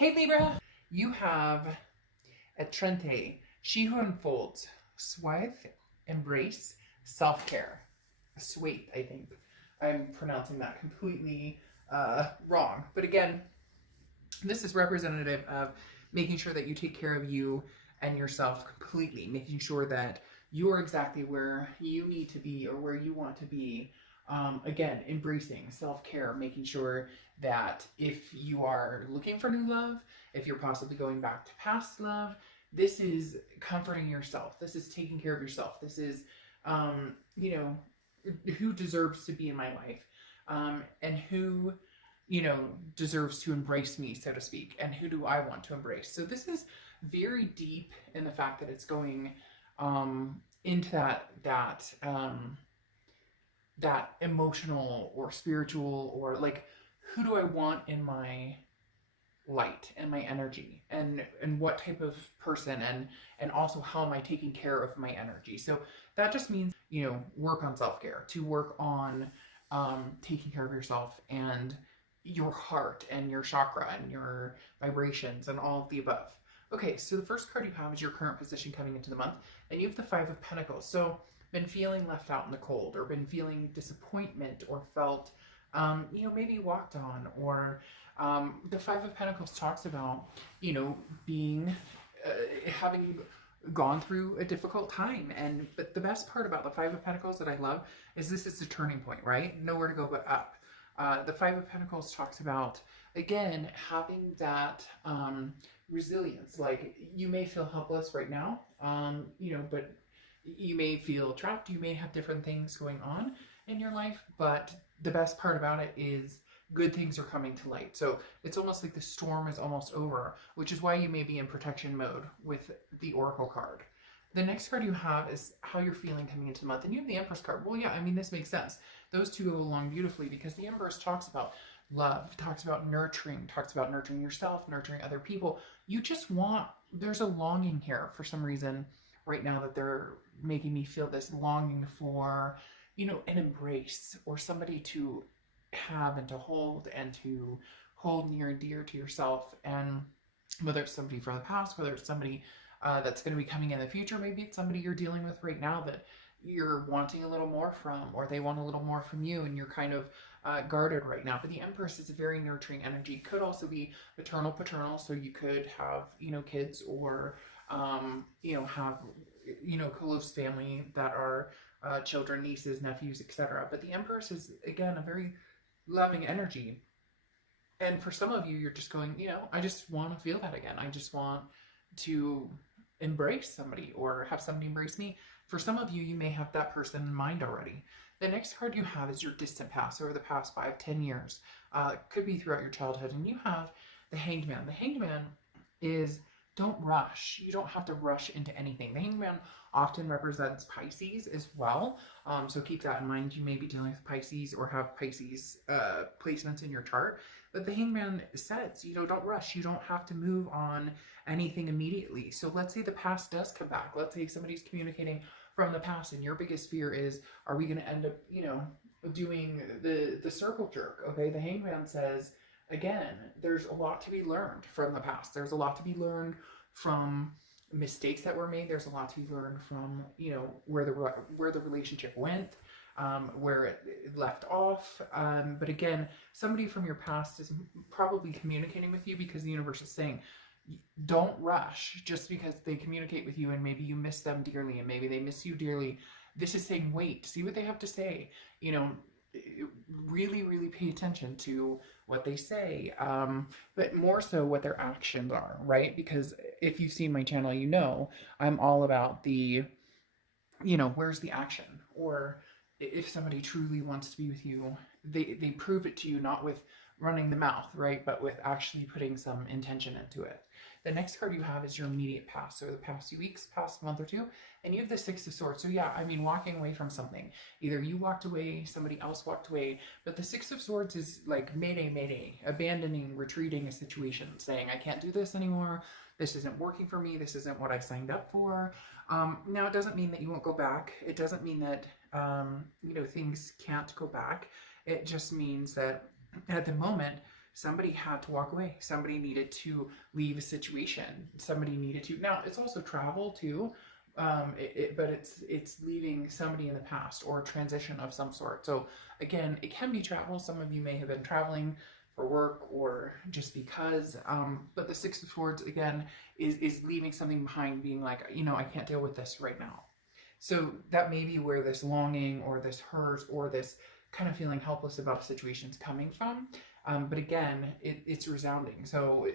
Hey Libra, you have at Trente, she who unfolds, suave, embrace, self-care. Sweet, I think. I'm pronouncing that completely wrong. But again, this is representative of making sure that you take care of you and yourself completely, making sure that you are exactly where you need to be or where you want to be. Again, embracing self care, making sure that if you are looking for new love, if you're possibly going back to past love, this is comforting yourself. This is taking care of yourself. This is, you know, who deserves to be in my life, and who deserves to embrace me, so to speak, and who do I want to embrace. So this is very deep in the fact that it's going into that emotional or spiritual, or like, who do I want in my light and my energy, and what type of person, and also how am I taking care of my energy. So that just means, work on self-care, to work on taking care of yourself and your heart and your chakra and your vibrations and all of the above. Okay, so the first card you have is your current position coming into the month, and you have the Five of Pentacles. So been feeling left out in the cold, or been feeling disappointment, or felt maybe walked on, or the Five of Pentacles talks about, being, having gone through a difficult time. But the best part about the Five of Pentacles that I love is this is the turning point, right? Nowhere to go but up. The Five of Pentacles talks about, again, having that resilience. Like, you may feel helpless right now, but you may feel trapped. You may have different things going on in your life, but the best part about it is good things are coming to light. So it's almost like the storm is almost over, which is why you may be in protection mode with the Oracle card. The next card you have is how you're feeling coming into the month, and you have the Empress card. Well, yeah, I mean, this makes sense. Those two go along beautifully, because the Empress talks about love, talks about nurturing yourself, nurturing other people. You just want, there's a longing here for some reason right now, that they're making me feel this longing for, an embrace, or somebody to have and to hold near and dear to yourself. And whether it's somebody from the past, whether it's somebody that's going to be coming in the future, maybe it's somebody you're dealing with right now that you're wanting a little more from, or they want a little more from you, and you're kind of guarded right now. But the Empress is a very nurturing energy. Could also be maternal, paternal, so you could have, kids, or have, close family that are children, nieces, nephews, etc. But the Empress is, again, a very loving energy. And for some of you, you're just going, I just want to feel that again. I just want to embrace somebody, or have somebody embrace me. For some of you, you may have that person in mind already. The next card you have is your distant past, over the past 5-10 years. Could be throughout your childhood. And you have the Hanged Man. The Hanged Man is, don't rush. You don't have to rush into anything. The Hanged Man often represents Pisces as well. So keep that in mind. You may be dealing with Pisces, or have Pisces placements in your chart. But the Hanged Man says, don't rush. You don't have to move on anything immediately. So let's say the past does come back. Let's say somebody's communicating from the past, and your biggest fear is, are we going to end up, doing the circle jerk? Okay, the Hanged Man says, again, there's a lot to be learned from the past. There's a lot to be learned from mistakes that were made. There's a lot to be learned from, where the relationship went, where it left off. But again, somebody from your past is probably communicating with you, because the universe is saying, don't rush just because they communicate with you, and maybe you miss them dearly, and maybe they miss you dearly. This is saying, wait, see what they have to say. Really, really pay attention to what they say, but more so what their actions are, right? Because if you've seen my channel, I'm all about the, where's the action? Or if somebody truly wants to be with you, they prove it to you, not with running the mouth, right? But with actually putting some intention into it. The next card you have is your immediate past, so the past few weeks, past month or two, and you have the Six of Swords. So yeah, I mean, walking away from something. Either you walked away, somebody else walked away, but the Six of Swords is like mayday, mayday, abandoning, retreating a situation, saying, I can't do this anymore, this isn't working for me, this isn't what I signed up for. Now, it doesn't mean that you won't go back. It doesn't mean that, things can't go back. It just means that at the moment, somebody had to walk away. Somebody needed to leave a situation. Somebody needed to. Now, it's also travel too, but it's leaving somebody in the past or a transition of some sort. So again, it can be travel. Some of you may have been traveling for work or just because. But the Six of Swords again is leaving something behind, being like, I can't deal with this right now. So that may be where this longing or this hurt or this kind of feeling helpless about a situation is coming from. But again, it's resounding. So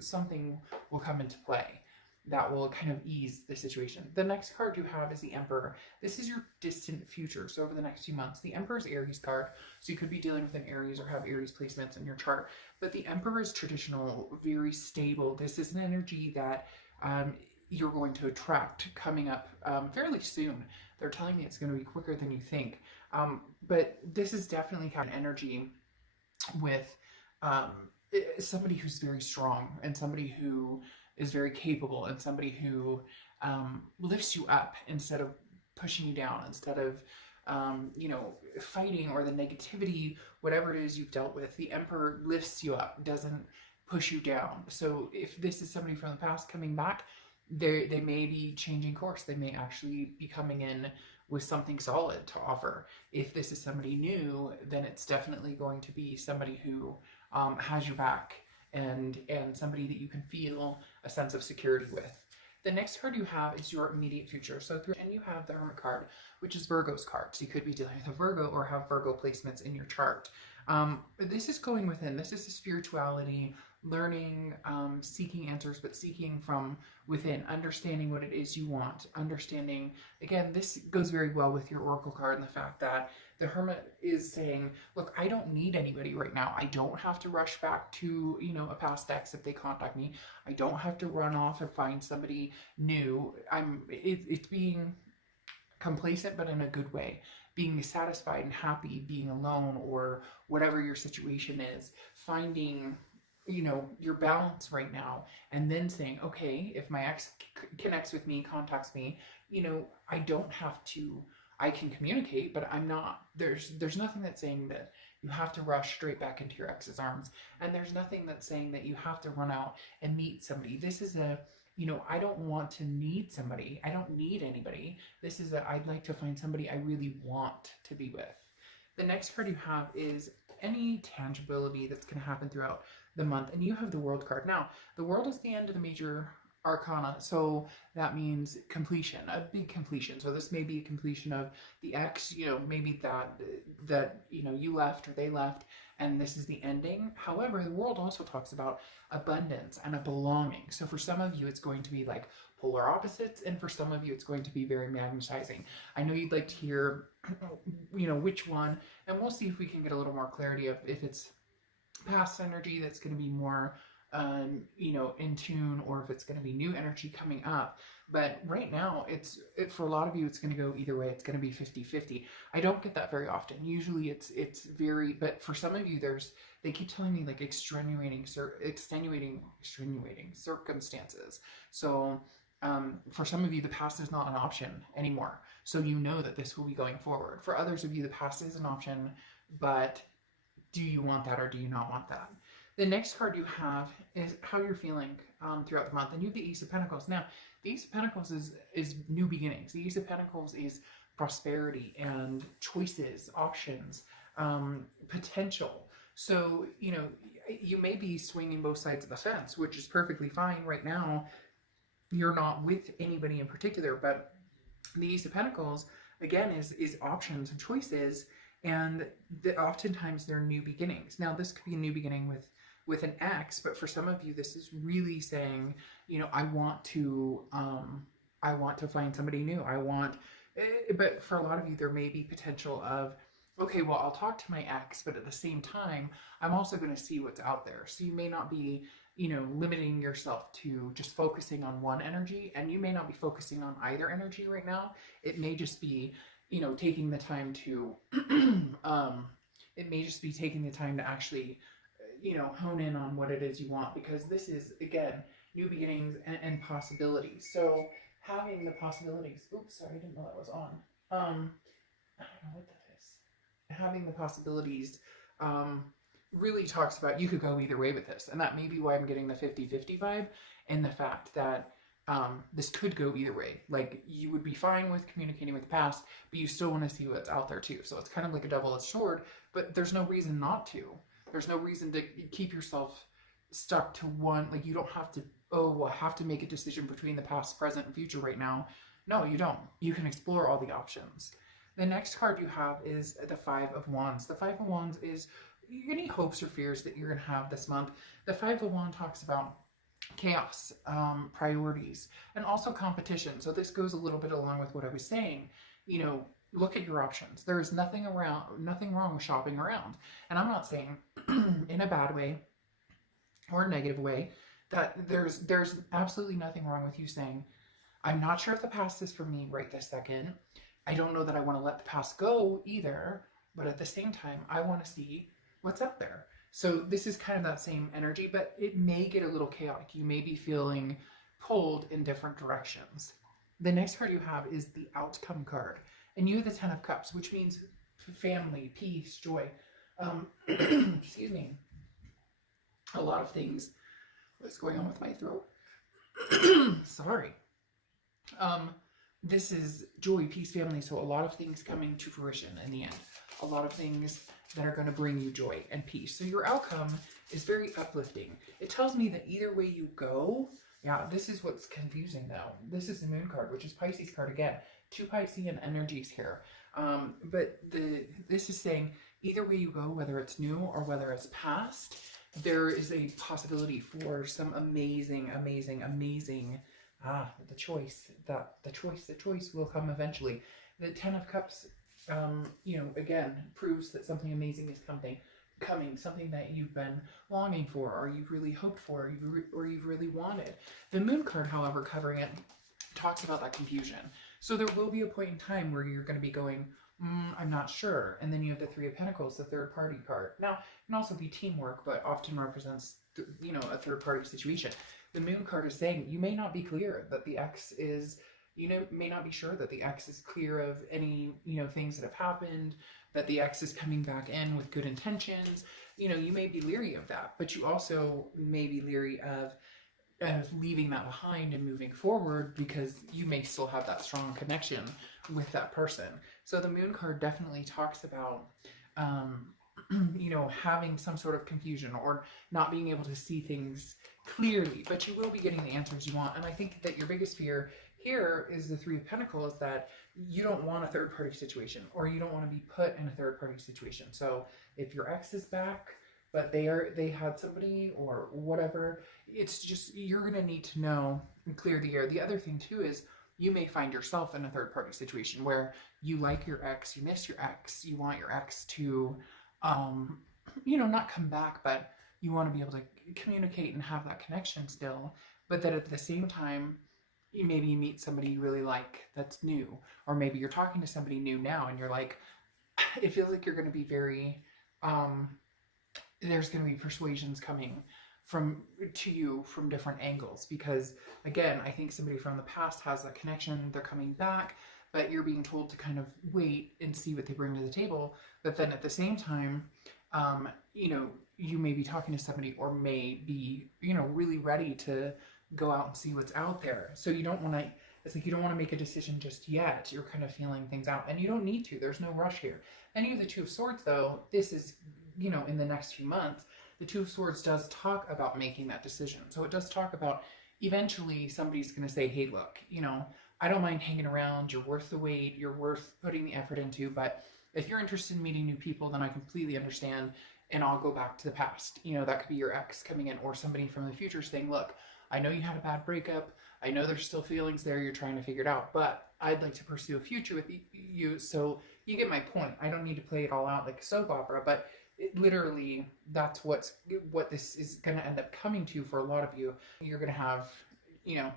something will come into play that will kind of ease the situation. The next card you have is the Emperor. This is your distant future. So over the next few months, the Emperor's Aries card. So you could be dealing with an Aries or have Aries placements in your chart. But the Emperor is traditional, very stable. This is an energy that you're going to attract coming up fairly soon. They're telling me it's going to be quicker than you think. But this is definitely kind of energy with somebody who's very strong and somebody who is very capable and somebody who lifts you up instead of pushing you down, instead of fighting or the negativity, whatever it is you've dealt with. The Emperor lifts you up, doesn't push you down. So if this is somebody from the past coming back, they may be changing course. They may actually be coming in with something solid to offer. If this is somebody new, then it's definitely going to be somebody who has your back and somebody that you can feel a sense of security with. The next card you have is your immediate future. So and you have the Hermit card, which is Virgo's card. So you could be dealing with a Virgo or have Virgo placements in your chart. This is going within. This is the spirituality, learning, seeking answers, but seeking from within, understanding what it is you want, understanding, again, this goes very well with your Oracle card and the fact that the Hermit is saying, look, I don't need anybody right now. I don't have to rush back to, a past ex if they contact me. I don't have to run off and find somebody new. It's being complacent, but in a good way, being satisfied and happy, being alone or whatever your situation is, finding your balance right now, and then saying, okay, if my ex connects with me, contacts me, I don't have to, I can communicate, but I'm not, there's nothing that's saying that you have to rush straight back into your ex's arms. And there's nothing that's saying that you have to run out and meet somebody. This is I don't want to need somebody. I don't need anybody. This is I'd like to find somebody I really want to be with. The next card you have is any tangibility that's going to happen throughout the month. And you have the World card. Now, the World is the end of the major arcana. So that means completion, a big completion. So this may be a completion of the ex, maybe that you left or they left, and this is the ending. However, the World also talks about abundance and a belonging. So for some of you, it's going to be like polar opposites, and for some of you, it's going to be very magnetizing. I know you'd like to hear, which one, and we'll see if we can get a little more clarity of if it's past energy that's going to be more in tune, or if it's going to be new energy coming up. But right now, for a lot of you, it's going to go either way. It's going to be 50-50. I don't get that very often. Usually it's very, but for some of you, they keep telling me like extenuating circumstances. So for some of you, the past is not an option anymore. So that this will be going forward. For others of you, the past is an option, but do you want that or do you not want that? The next card you have is how you're feeling throughout the month. And you have the Ace of Pentacles. Now, the Ace of Pentacles is new beginnings. The Ace of Pentacles is prosperity and choices, options, potential. So, you may be swinging both sides of the fence, which is perfectly fine. Right now, you're not with anybody in particular, but the Ace of Pentacles, again, is options and choices. And oftentimes they're new beginnings. Now, this could be a new beginning with an ex, but for some of you, this is really saying, I want to find somebody new. But for a lot of you, there may be potential of, okay, well, I'll talk to my ex, but at the same time, I'm also going to see what's out there. So you may not be, limiting yourself to just focusing on one energy, and you may not be focusing on either energy right now. It may just be taking the time to, actually, hone in on what it is you want, because this is, again, new beginnings and possibilities. So having the possibilities, oops, sorry, I didn't know that was on. I don't know what that is. Having the possibilities, really talks about you could go either way with this. And that may be why I'm getting the 50-50 vibe, and the fact that this could go either way. Like, you would be fine with communicating with the past, but you still want to see what's out there too. So it's kind of like a double-edged sword, but there's no reason not to. There's no reason to keep yourself stuck to one. Like, you don't have to, oh, well, I have to make a decision between the past, present, and future right now. No, you don't. You can explore all the options. The next card you have is the Five of Wands. The Five of Wands is any hopes or fears that you're going to have this month. The Five of Wands talks about chaos, priorities, and also competition. So this goes a little bit along with what I was saying. You know, look at your options. There is nothing wrong with shopping around. And I'm not saying in a bad way or a negative way that there's absolutely nothing wrong with you saying, I'm not sure if the past is for me right this second. I don't know that I want to let the past go either, but at the same time, I want to see what's out there. So this is kind of that same energy, but it may get a little chaotic. You may be feeling pulled in different directions. The next card you have is the Outcome card, and you have the Ten of Cups, which means family, peace, joy. Excuse me. A lot of things. What's going on with my throat? Sorry. This is joy, peace, family. So a lot of things coming to fruition in the end. A lot of things that are going to bring you joy and peace. So your outcome is very uplifting. It tells me that either way you go, yeah, this is what's confusing though. This is the Moon card, which is Pisces card again. Two Piscean energies here. But this is saying either way you go, whether it's new or whether it's past, there is a possibility for some amazing the choice will come eventually. The Ten of Cups, you know, again, proves that something amazing is coming, something that you've been longing for, or you've really hoped for, or you've really wanted. The Moon card, however, covering it, talks about that confusion. So there will be a point in time where you're going to be going, I'm not sure. And then you have the Three of Pentacles, the third party card. Now, it can also be teamwork, but often represents, you know, a third party situation. The Moon card is saying you may not be clear that the ex is, you know, may not be sure that the ex is clear of any, you know, things that have happened, that the ex is coming back in with good intentions. You know, you may be leery of that, but you also may be leery of leaving that behind and moving forward, because you may still have that strong connection with that person. So the Moon card definitely talks about, you know, having some sort of confusion or not being able to see things clearly, but you will be getting the answers you want. And I think that your biggest fear here is the Three of Pentacles, that you don't want a third party situation, or you don't want to be put in a third party situation. So if your ex is back, but they had somebody or whatever, it's just, you're going to need to know and clear the air. The other thing too is you may find yourself in a third party situation where you like your ex, you miss your ex, you want your ex to, you know, not come back, but you want to be able to communicate and have that connection still. But that at the same time, maybe you meet somebody you really like that's new, or maybe you're talking to somebody new now and you're like, it feels like you're going to be very, there's going to be persuasions coming to you from different angles, because again, I think somebody from the past has that connection, they're coming back, but you're being told to kind of wait and see what they bring to the table. But then at the same time, you know, you may be talking to somebody, or may be, you know, really ready to go out and see what's out there. So you don't want to, it's like you don't want to make a decision just yet. You're kind of feeling things out, and you don't need to. There's no rush here. And you have the Two of Swords though. This is, you know, in the next few months, the Two of Swords does talk about making that decision. So it does talk about eventually somebody's going to say, hey, look, you know, I don't mind hanging around. You're worth the wait. You're worth putting the effort into. But if you're interested in meeting new people, then I completely understand, and I'll go back to the past. You know, that could be your ex coming in, or somebody from the future saying, look, I know you had a bad breakup. I know there's still feelings there. You're trying to figure it out, but I'd like to pursue a future with you. So you get my point. I don't need to play it all out like a soap opera, but literally that's what this is going to end up coming to for a lot of you. You're going to have, you know,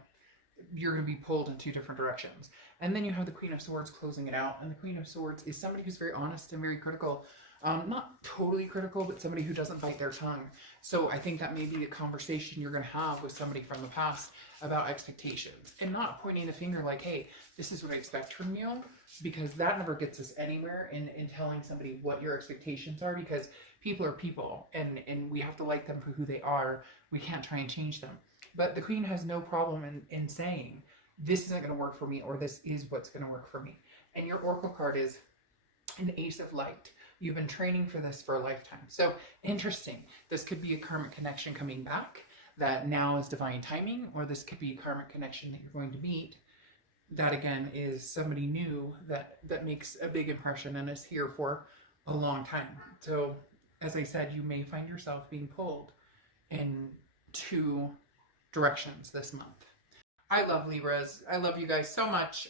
you're going to be pulled in two different directions. And then you have the Queen of Swords closing it out. And the Queen of Swords is somebody who's very honest and very critical. Not totally critical, but somebody who doesn't bite their tongue. So I think that may be a conversation you're going to have with somebody from the past about expectations, and not pointing the finger like, hey, this is what I expect from you, because that never gets us anywhere in telling somebody what your expectations are, because people are people, and we have to like them for who they are. We can't try and change them. But the Queen has no problem in saying, this isn't going to work for me, or this is what's going to work for me. And your Oracle card is an Ace of Light. You've been training for this for a lifetime. So interesting. This could be a karmic connection coming back that now is divine timing, or this could be a karmic connection that you're going to meet that again is somebody new that makes a big impression and is here for a long time. So as I said, you may find yourself being pulled in two directions this month. I love Libras. I love you guys so much.